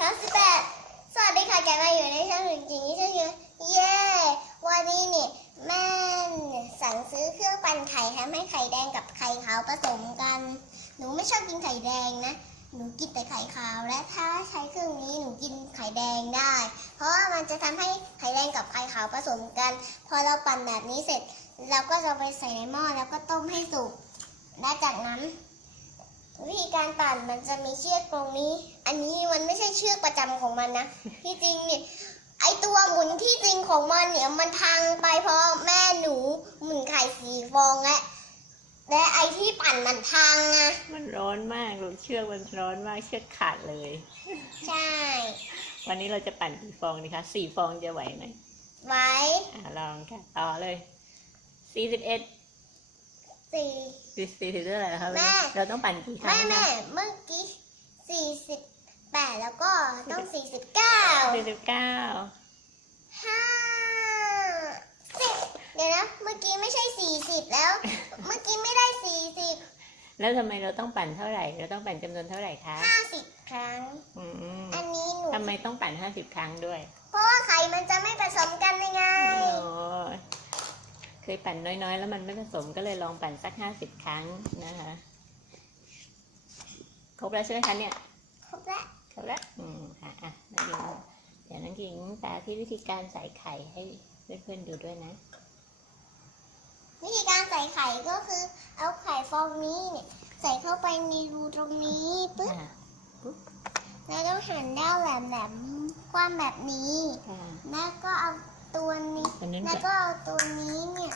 สามสิบแปดสวัสดีค่ะแกมาอยู่ในช่องหนึ่งจริงนี่ช่องเย้วันนี้นี่แม่สั่งซื้อเครื่องปั่นไข่ทำให้ไข่แดงกับไข่ขาวผสมกัน หนูไม่ชอบกินไข่แดงนะ หนูกินแต่ไข่ขาวและถ้าใช้เครื่องนี้หนูกินไข่แดงได้ เพราะว่ามันจะทำให้ไข่แดงกับไข่ขาวผสมกัน พอเราปั่นแบบนี้เสร็จเราก็จะไปใส่ในหม้อแล้วก็ต้มให้สุกและจากนั้น วิธีการปั่นมันจะมีเชือกตรงนี้ อันนี้มันไม่ใช่เชือกประจำของมันนะ ที่จริงเนี่ยไอตัวหมุนที่จริงของมันเนี่ยมันพังไปเพราะแม่หนูหมุนไข่สีฟองและและไอที่ปั่นมันพังนะมันร้อนมากลูกเชือกมันร้อนมากเชือกขาดเลย ใช่ วันนี้เราจะปั่นกี่ฟองดีคะสี่ฟองจะไหวไหมไว้อะลองค่ะต่อเลยสี่สิบเอ็ด สี่สี่สี่สิบเท่าไหร่แล้วคะแม่ เราต้องปั่นกี่ครั้แม่งแม่คะเมื่อกี้สี่สิบแปดแล้วก็ต้องสี่สิบเก้าสี่สิบเก้าห้าสิบเดี๋ยวนะเมื่อกี้ไม่ใช่สี่สิบแล้ว เมื่อกี้ไม่ได้สี่สิบแล้วทำไมเราต้องปั่นเท่าไหร่ เราต้องปั่นจำนวนเท่าไหร่คะห้าสิบครั้ง อืมอันนี้หนูทำไมต้องปั่นห้าสิบครั้งด้วย เพราะว่าไข่มันจะไม่ผสมกันยังไง โอ้ ยเคยปั่นน้อยๆ แล้วมันไม่ผสมก็เลยลองปั่นสักห้าสิบครั้งนะคะ ครบแล้วใช่ไหมคะเนี่ย ครบแล้ว ครบแล้ว อืมค่ะอะนักกิงเดี๋ยวนักกิงตาที่วิธีการใส่ไข่ให้เพื่อนๆดูด้วยนะ วิธีการใส่ไข่ก็คือเอาไข่ฟองนี้เนี่ยใส่เข้าไปในรูตรงนี้ปึ๊บอะแล้วต้องหันด้านแหลมๆคว่ำแบบนี้ค่ะแล้วก็เอา ตัวนี้อันนั้นแล้วจะก็เอาตัวนี้เนี่ย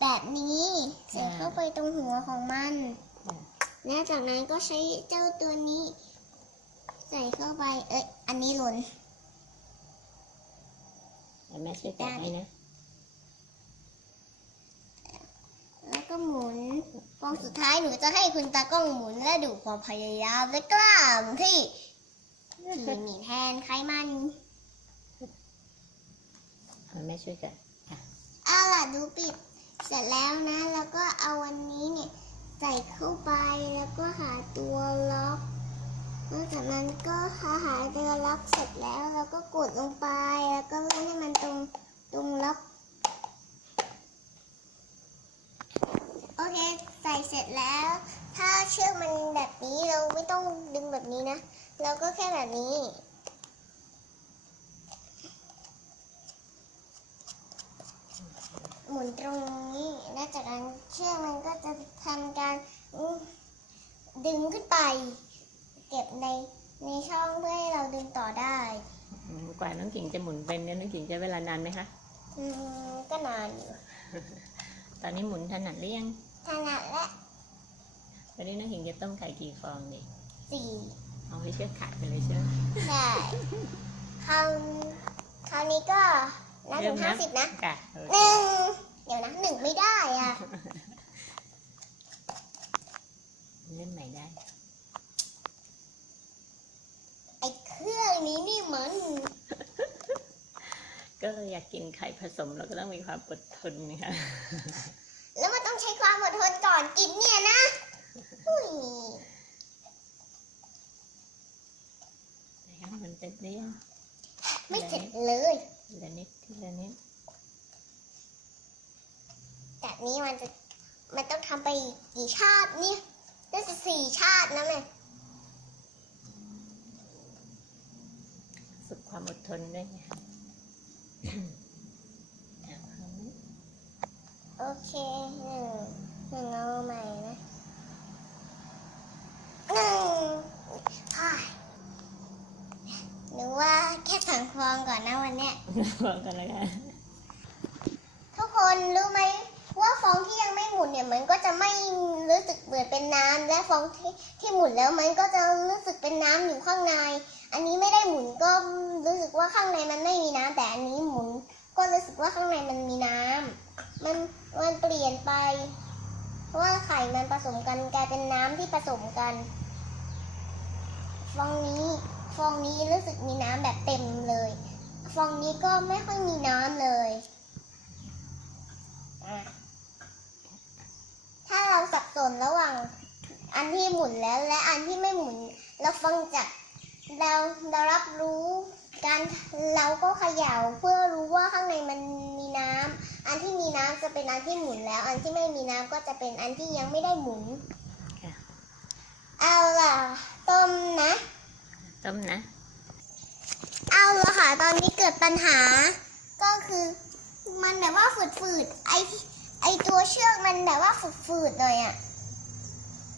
แบบนี้ใส่อ่าเข้าไปตรงหัวของมันอะแล้วจากนั้นก็ใช้เจ้าตัวนี้ ใส่เข้าไป เอ้ย อันนี้หล่นเดี๋ยวแม่ช่วยแกะให้นะแล้วก็หมุนฟองสุดท้ายหนูจะให้คุณตากล้องหมุนและดูความพยายามและกล้ามที่ที่มีแทนไขมันเอา แม่ช่วยแกะเอาล่ะดูปิด เสร็จแล้วนะ แล้วก็เอาวันนี้เนี่ยใส่เข้าไปแล้วก็หาตัวล็อกแล้วจากนั้นก็หาหาตัวล็อกเสร็จแล้วแล้วก็กดลงไปแล้วก็เล่นให้มันตรงตรงล็อกโอเคใส่เสร็จแล้ว ถ้าเชือกมันแบบนี้เราไม่ต้องดึงแบบนี้นะ เราก็แค่แบบนี้ มุนตรงนี้ และจากนั้นเชือกมันก็จะทำการอื้อดึงขึ้นไป เก็บในในช่องเพื่อให้เราดึงต่อได้อืมกว่าน้องกิ่งจะหมุนเป็นเนี่ยน้องกิ่งใช้เวลานานไหมคะอืมก็นานอยู่ ตอนนี้หมุนถนัดหรือยังถนัดและตอนนี้น้องกิ่งจะต้มไข่กี่ฟองดีสี่เอาให้เชือกขาดไปเลยใช่ไหมใช่คราวคราวนี้ก็นับถึงเริ่ห้ามสิบนะค่ะโอหเคนึ่ง เดี๋ยวนะหนึ่งไม่ได้อะเล่นใหม่ได้ ไอ้เครื่องนี้นี่มัน ก็เลยอยากกินไข่ผสมเราก็ต้องมีความอดทนนะคะแล้วมันต้องใช้ความอดทนก่อนกินเนี่ยนะอุ้ยนะคะมันเป็นเรื่องไม่เสร็จเลย ทีละนิดทีละนิด จากนี้มันจะมันต้องทำไปอีกกี่ชาติเนี่ยน่าจะสี่ชาตินะแม่ฝึกความอดทนด้วยนะคะเอาคราวนี้โอเคหนึ่งหนึ่งเอาใหม่นะหนึ่งฮ่ายหนูว่าแค่ถังฟองก่อนนะวันเนี้ยบอกกันแล้วกันทุกคนรู้ไหมว่า ฟองที่ยังไม่หมุนเนี่ยมันก็จะไม่รู้สึกเหมือนเป็นน้ำและฟองที่ที่หมุนแล้วมันก็จะรู้สึกเป็นน้ำอยู่ข้างใน อันนี้ไม่ได้หมุนก็รู้สึกว่าข้างในมันไม่มีน้ำแต่อันนี้หมุน ก็รู้สึกว่าข้างในมันมีน้ำมันมันเปลี่ยนไป เพราะว่าไข่มันผสมกันกลายเป็นน้ำที่ผสมกัน ฟองนี้ฟองนี้รู้สึกมีน้ำแบบเต็มเลย ฟองนี้ก็ไม่ค่อยมีน้ำเลย อะ ถ้าเราสับสนระหว่างอันที่หมุนแล้วและอันที่ไม่หมุน เราฟังจากเราเรารับรู้การเราก็เขย่าเพื่อรู้ว่าข้างในมันมีน้ำอันที่มีน้ำจะเป็นอันที่หมุนแล้ว อันที่ไม่มีน้ำก็จะเป็นอันที่ยังไม่ได้หมุนค่ะเอาล่ะต้มนะ ต้มนะ เอาละค่ะตอนนี้เกิดปัญหา ก็คือมันแบบว่าฝืดๆไอที่ ไอตัวเชือกมันแบบว่าฝืดๆหน่อยอะ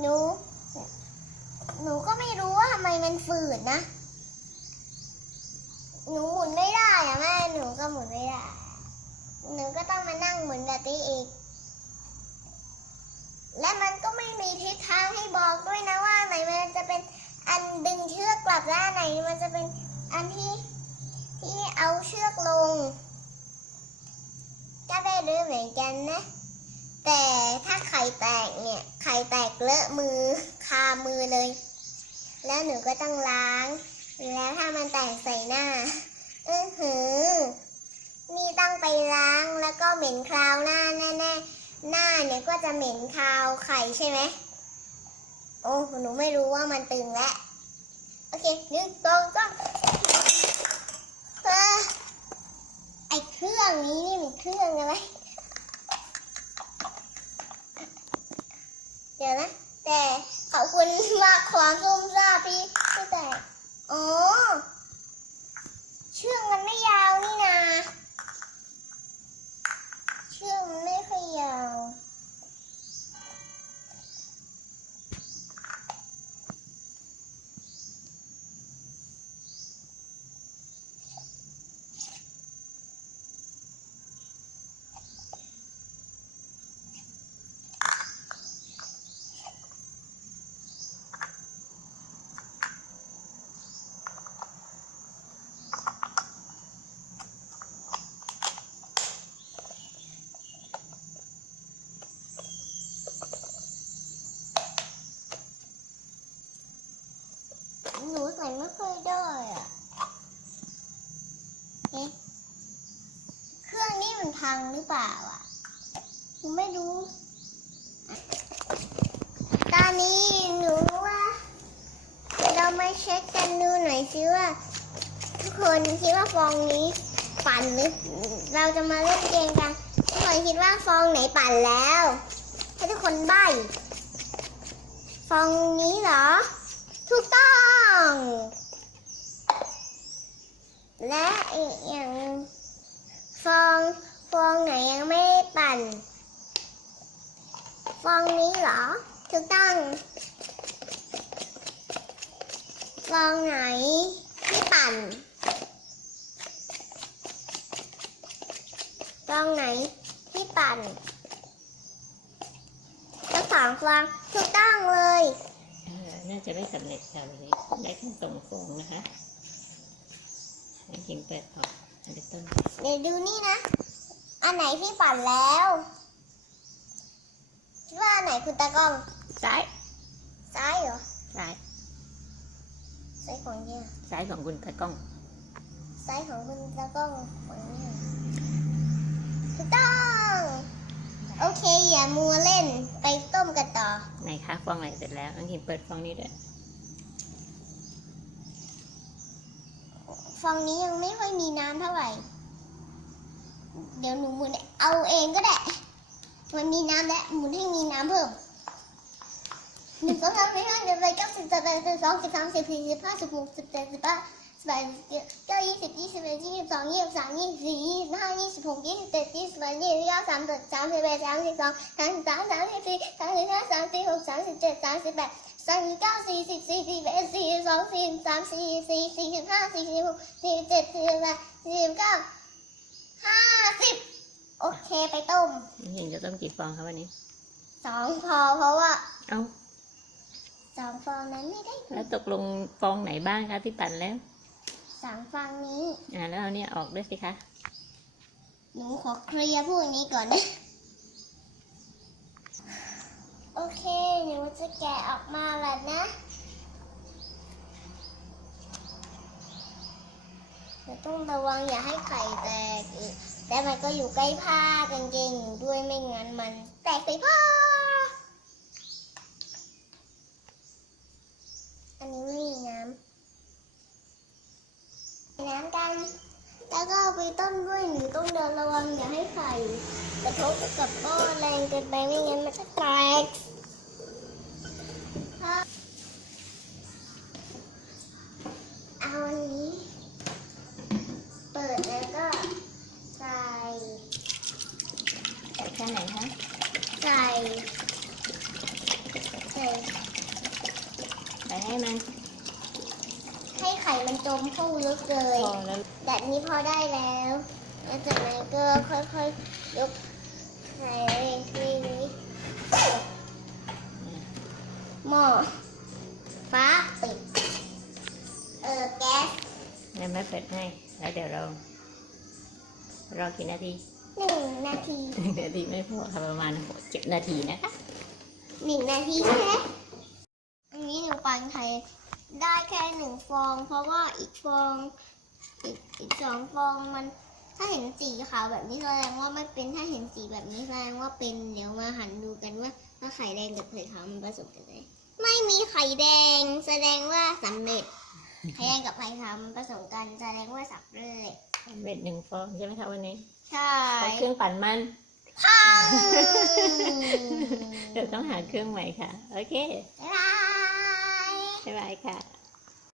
หนู หนูก็ไม่รู้ว่าทำไมมันฝืดนะ หนูหมุนไม่ได้อะแม่ หนูก็หมุนไม่ได้ หนูก็ต้องมานั่งหมุนแบบนี้อีก และมันก็ไม่มีทิศทางให้บอกด้วยนะว่าไหนมันจะเป็นอันดึงเชือกกลับและอันไหนมันจะเป็นอันที่ที่เอาเชือกลง ก็ได้ด้เหมือนกันนะ แต่ถ้าไข่แตกเนี่ยไข่แตกเลอะมือคามือเลย แล้วหนูก็ต้องล้าง แล้วถ้ามันแตกใส่หน้าอือหือ นี่ต้องไปล้างแล้วก็เหม็นคราวหน้าแน่ๆหน้าเนี่ยก็จะเหม็นคาวไข่ใช่ไหมโอ้หนูไม่รู้ว่ามันตึงแล้วโอเคหนึ่งสองสาม เครื่องนี้นี่มันเครื่องอะไร เดี๋ยวนะ แต่ขอบคุณมากความซุ่มซ่าพี่ที่แต่อ๋อ เชือกมันไม่ยาวนี่นา เชือกมันไม่ค่อยยาว หนูใส่ไม่ค่อยได้อะเอ๊ะเครื่องนี้มันพังหรือเปล่าอะหนูไม่รู้ ตอนนี้หนูว่า เรามาเช็คกันดูหน่อยสิว่า ทุกคนคิดว่าฟองนี้ปั่นหรือเราจะมาเล่นเกมกันทุกคนคิดว่าฟองไหนปั่นแล้วให้ทุกคนใบ้ฟองนี้เหรอ ถูกต้อง และอีกอย่างฟองฟองไหนยังไม่ได้ปั่น ฟองนี้เหรอ ถูกต้อง ฟองไหนที่ปั่น ฟองไหนที่ปั่นทั้งสองฟองถูกต้องเลย น่าจะไม่สำเร็จค่ะวันนี้ได้แค่ตรงฟองนะคะให้หญิงเปิดออกอันนี้ต้นเดี๋ยวดูนี่นะ อันไหนที่ปั่นแล้วคิดว่าอันไหนคุณตากล้อง ซ้ายซ้ายเหรอซ้ายซ้ายของเนี่ยซ้ายของคุณตากล้องซ้ายของคุณตากล้องของเนี่ยถูกต้องโอ เคอย่ามัวเล่นไปต้มกันต่อ ไหนคะฟองไหนเสร็จแล้วน้องหญิงเปิดฟองนี้ด้วยฟองนี้ยังไม่ค่อยมีน้ำเท่าไหร่ เดี๋ยวหนูหมุนเอาเองก็ได้ มันมีน้ำแล้วหมุนให้มีน้ำเพิ่มหนึ่งสองสามสี่ห้าหกเจ็ดแปดเก้าสิบสิบเอ็ดสิบสองสิบสามสิบสี่สิบห้าสิบหกสิบเจ็ดสิบแปดสิบ แปดสิบเก้ายี่สิบยี่สิบเอ็ดยี่สิบสองยี่สิบสามยี่สิบสี่ยี่สิบห้ายี่สิบหกยี่สิบเจ็ดยี่สิบแปดยี่สิบเก้าสามสิบสามสิบเอ็ดสามสิบสองสามสิบสามสามสิบสี่สามสิบห้าสามสิบหกสามสิบเจ็ดสามสิบแปดสามสิบเก้าสี่สิบสี่สิบเอ็ดสี่สิบสองสี่สิบสามสี่สิบสี่สี่สิบห้าสี่สิบหกสี่สิบเจ็ดสี่สิบแปดสี่สิบเก้าห้าสิบโอเคไปต้มน้องหญิงจะต้มกี่ฟองคะวันนี้สองพอเพราะว่า เอ้าสองฟองนั้นไม่ได้ แล้วตกลงฟองไหนบ้างคะที่ปั่นแล้ว สามฟองนี้ อ่าแล้วเอาเนี่ยออกด้วยสิคะหนูขอเคลียร์พวกนี้ก่อนนะ โอเค หนูจะแกะออกมาแล้วนะหนูต้องระวังอย่าให้ไข่แตกอีกแต่มันก็อยู่ใกล้ผ้ากางเกงหนูด้วยไม่งั้นมัน แตกใส่ผ้า อันนี้ไม่มีน้ำ น้ำกัน แล้อาไปต้มด้วยหนูต้องเดินระวังอย่าให้ไข่กระทบกับก้อนแรงเกินไปไม่งั้นมันจะแตกเอาอันนี้ เปิดแล้วก็ใส่ใส่แค่ไหนคะใส่ใส่ใส่ให้มัน ให้ไข่มันจมเข้าลึกเลย พอแล้ว แบบนี้พอได้แล้วแล้วจากนั้นก็ค่อยๆยกไข่นี่นี้หม้อฟ้าปิด เออแก๊สยังไม่เปิดให้แล้วเดี๋ยวเรารอกี่นาทีหนึ่งนาทีหนึ่งนาทีไม่พอค่ะประมาณหกเจ็ดนาทีนะคะหนึ่งนาทีใช่ไหมอันนี้หนูปันไข่ได้แค่หนึ่งฟอง เพราะว่าอีกฟอง อีกอีกสองฟองมัน ถ้าเห็นสีขาวแบบนี้แสดงว่าไม่เป็นถ้าเห็นสีแบบนี้แสดงว่าเป็นเดี๋ยวมาหันดูกันว่าถ้าไข่แดงกับไข่ขาวมันผสมกันได้ไม่มีไข่แดง แสดงว่าสำเร็จไข่แดงกับไข่ขาวมันผสมกัน แสดงว่าสำเร็จเบ็ดหนึ่งฟองใช่ไหมคะวันนี้ใช่ขอเครื่องปั่นมันค่ะเดี๋ยวต้องหาเครื่องใหม่ค่ะ โอเค บ๊ายบาย บ๊ายบายค่ะ